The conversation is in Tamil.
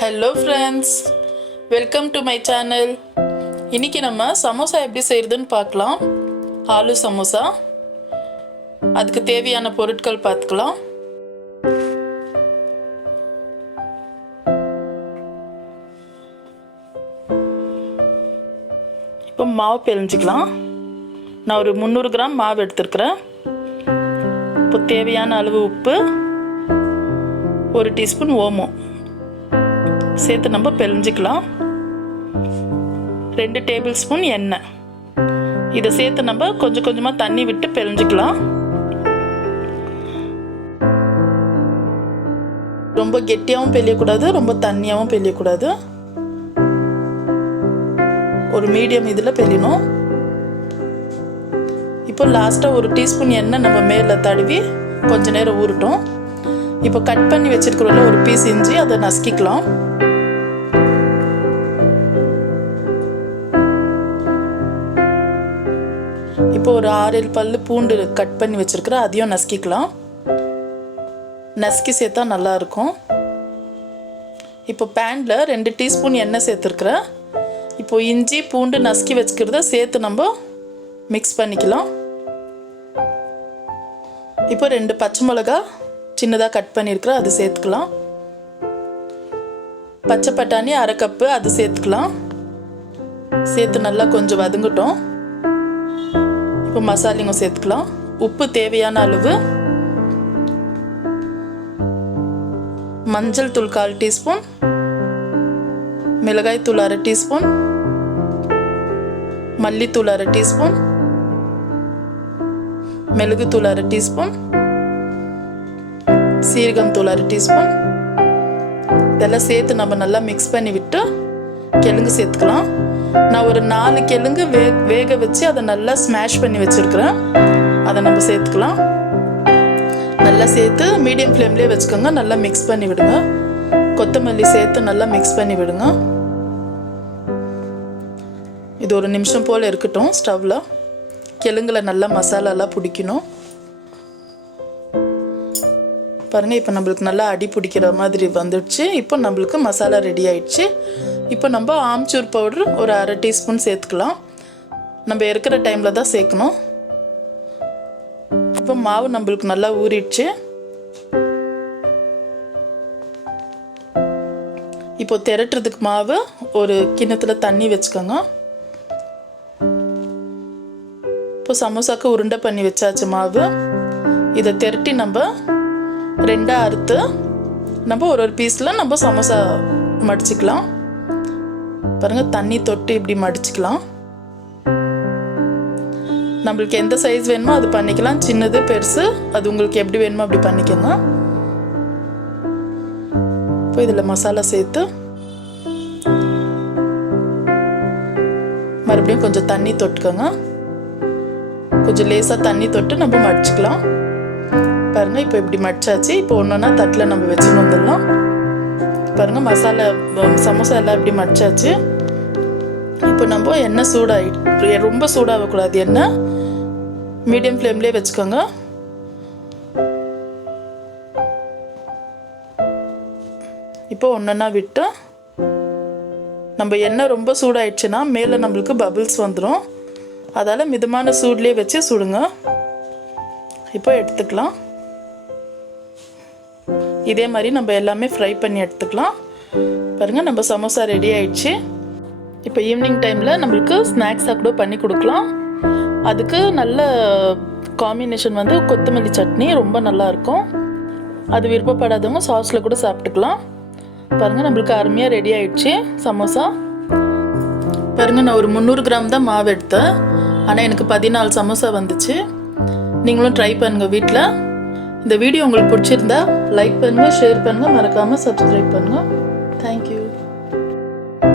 Hello friends, welcome to my channel. இன்னைக்கு நம்ம சமோசா எப்படி செய்யறதுன்னு பார்க்கலாம். ஆலு சமோசா. அதுக்கு தேவையான பொருட்கள் பார்த்துக்கலாம். இப்போ மாவு பிழிஞ்சிக்கலாம். நான் ஒரு 300 கிராம் மாவு எடுத்துருக்கிறேன். இப்போ தேவையான அளவு உப்பு, 1 டீஸ்பூன் ஓமம் சேர்த்து நம்ம பிழிஞ்சிக்கலாம். 2 டேபிள் ஸ்பூன் எண்ணெய் இதை சேர்த்து நம்ம கொஞ்சம் கொஞ்சமாக தண்ணி விட்டு பிழிஞ்சிக்கலாம். ரொம்ப கெட்டியாகவும் பிழியக்கூடாது, ரொம்ப தண்ணியாகவும் பிழியக்கூடாது. ஒரு மீடியம் இதில் பிழியணும். இப்போ லாஸ்ட்டாக 1 டீஸ்பூன் எண்ணெய் நம்ம மேலே தடவி கொஞ்ச நேரம் ஊறட்டும். இப்போ கட் பண்ணி வச்சிருக்கிறோம்ல ஒரு பீஸ் இஞ்சி, அதை நசுக்கிக்கலாம். இப்போ ஒரு 6-7 பல்லு பூண்டு கட் பண்ணி வச்சிருக்கிறேன், அதையும் நசுக்கிக்கலாம். நசுக்கி சேர்த்தா நல்லா இருக்கும். இப்போ பேனில் 2 டீஸ்பூன் எண்ணெய் சேர்த்துருக்குறேன். இப்போ இஞ்சி பூண்டு நசுக்கி வச்சுக்கிறத சேர்த்து நம்ம மிக்ஸ் பண்ணிக்கலாம். இப்போ 2 பச்சை மிளகா சின்னதாக கட் பண்ணியிருக்கிறேன், அது சேர்த்துக்கலாம். பச்சை பட்டாணி 1/2 கப்பு அது சேர்த்துக்கலாம். சேர்த்து நல்லா கொஞ்சம் வதங்கட்டும். இப்போ மசாலிங்க சேர்த்துக்கலாம். உப்பு தேவையான அளவு, மஞ்சள் தூள் 1/4 டீஸ்பூன், மிளகாய் தூள் 1/2 டீஸ்பூன், மல்லித்தூள் 1/2 டீஸ்பூன், மிளகுத்தூள் 1/2 டீஸ்பூன், சீரகம் தூள் 1/2 டீஸ்பூன். இதெல்லாம் சேர்த்து நம்ம நல்லா மிக்ஸ் பண்ணி விட்டு கிழங்கு சேர்த்துக்கலாம். நான் ஒரு 4 கிழங்கு வேக வச்சு அதை நல்லா ஸ்மாஷ் பண்ணி வச்சுருக்கிறேன், அதை நம்ம சேர்த்துக்கலாம். நல்லா சேர்த்து மீடியம் ஃப்ளேம்லேயே வச்சுக்கோங்க. நல்லா மிக்ஸ் பண்ணி விடுங்க. கொத்தமல்லி சேர்த்து நல்லா மிக்ஸ் பண்ணி விடுங்க. இது ஒரு நிமிஷம் போல் இருக்கட்டும் ஸ்டவ்வில். கிழங்குல நல்லா மசாலாலாம் பிடிக்கணும். பாருங்கள், இப்போ நம்மளுக்கு நல்லா அடி பிடிக்கிற மாதிரி வந்துடுச்சு. இப்போ நம்மளுக்கு மசாலா ரெடி ஆயிடுச்சு. இப்போ நம்ம ஆம்ச்சூர் பவுடர் ஒரு 1/2 டீஸ்பூன் சேர்த்துக்கலாம். நம்ம இருக்கிற டைமில் தான் சேர்க்கணும். இப்போ மாவு நம்மளுக்கு நல்லா ஊறிடுச்சு. இப்போ திரட்டுறதுக்கு மாவு ஒரு கிண்ணத்தில் தண்ணி வச்சுக்கோங்க. இப்போ சமோசாக்கு உருண்டை பண்ணி வச்சாச்சு மாவு. இதை திரட்டி நம்ம 2 அறுத்து நம்ம ஒரு பீஸில் நம்ம சமோசா மடிச்சுக்கலாம். பாருங்கள், தண்ணி தொட்டு இப்படி மடிச்சுக்கலாம். நம்மளுக்கு எந்த சைஸ் வேணுமோ அது பண்ணிக்கலாம். சின்னது பெருசு அது உங்களுக்கு எப்படி வேணுமோ அப்படி பண்ணிக்கோங்க. இப்போ இதில் மசாலா சேர்த்து மறுபடியும் கொஞ்சம் தண்ணி தொட்டுக்கோங்க. கொஞ்சம் லேசாக தண்ணி தொட்டு நம்ம மடிச்சுக்கலாம். பாருங்கள், இப்போ இப்படி மடிச்சாச்சு. இப்போ ஒன்றா தட்டில் நம்ம வச்சுன்னு வந்துடலாம். பாருங்கள், மசாலா சமோசா எல்லாம் இப்படி மடிச்சாச்சு. இப்போ நம்ம எண்ணெய் சூடாகிட்டு, ரொம்ப சூடாகக்கூடாது, எண்ணெய் மீடியம் ஃப்ளேம்லேயே வச்சுக்கோங்க. இப்போ ஒன்றா விட்டு நம்ம எண்ணெய் ரொம்ப சூடாயிடுச்சுன்னா மேலே நம்மளுக்கு பபிள்ஸ் வந்துடும். அதால் மிதமான சூட்லேயே வச்சு சுடுங்க. இப்போ எடுத்துக்கலாம். இதே மாதிரி நம்ம எல்லாமே ஃப்ரை பண்ணி எடுத்துக்கலாம். பாருங்கள், நம்ம சமோசா ரெடி ஆயிடுச்சு. இப்போ ஈவினிங் டைமில் நம்மளுக்கு ஸ்நாக்ஸாக கூட பண்ணி கொடுக்கலாம். அதுக்கு நல்ல காம்பினேஷன் வந்து கொத்தமல்லி சட்னி ரொம்ப நல்லாயிருக்கும். அது விருப்பப்படாதவங்க சாஸில் கூட சாப்பிட்டுக்கலாம். பாருங்கள், நம்மளுக்கு அருமையாக ரெடி ஆயிடுச்சு சமோசா. பாருங்கள், நான் ஒரு 300 கிராம் தான் மாவு எடுத்தேன், ஆனால் எனக்கு 14 சமோசா வந்துச்சு. நீங்களும் ட்ரை பண்ணுங்கள் வீட்டில். இந்த வீடியோ உங்களுக்கு பிடிச்சிருந்தா லைக் பண்ணுங்கள், ஷேர் பண்ணுங்கள், மறக்காமல் சப்ஸ்கிரைப் பண்ணுங்கள். தேங்க்யூ.